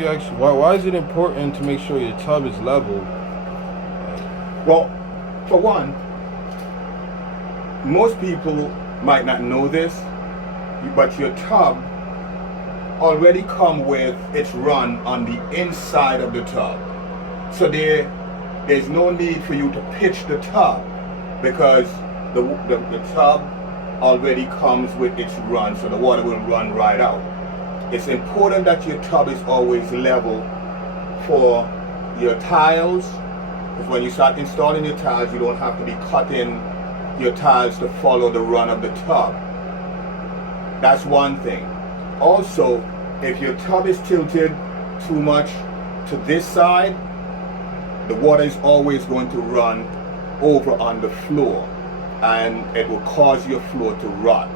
me ask you, why is it important to make sure your tub is level? Well, for one, most people might not know this, but your tub already come with its run on the inside of the tub. So there's no need for you to pitch the tub because the tub already comes with its run, so the water will run right out. It's important that your tub is always level for your tiles, because when you start installing your tiles, you don't have to be cutting your tiles to follow the run of the tub. That's one thing. Also, if your tub is tilted too much to this side, the water is always going to run over on the floor and it will cause your floor to rot.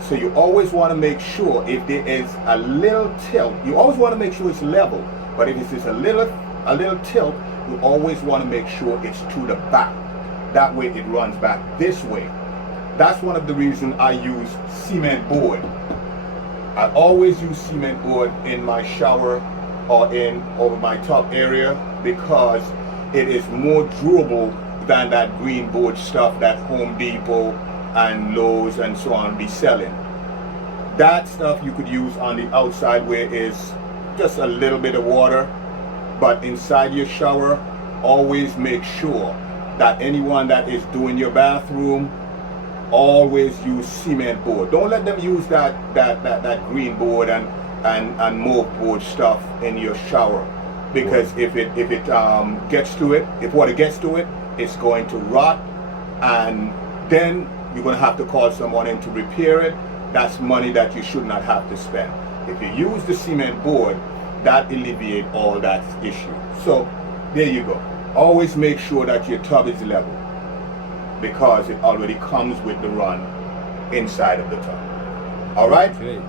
So you always want to make sure if there is a little tilt, you always want to make sure it's level, but if it's a little tilt, you always want to make sure it's to the back. That way it runs back this way. That's one of the reasons I use cement board. I always use cement board in my shower or over my tub area because it is more durable than that green board stuff that Home Depot and Lowe's and so on be selling. That stuff you could use on the outside where it's just a little bit of water, but inside your shower, always make sure that anyone that is doing your bathroom always use cement board. Don't let them use that green board and mauve board stuff in your shower, because if it gets to it, if water gets to it, it's going to rot, and then you're going to have to call someone in to repair it. That's money that you should not have to spend. If you use the cement board, that alleviates all that issue. So there you go. Always make sure that your tub is level because it already comes with the run inside of the tub. All right? Okay.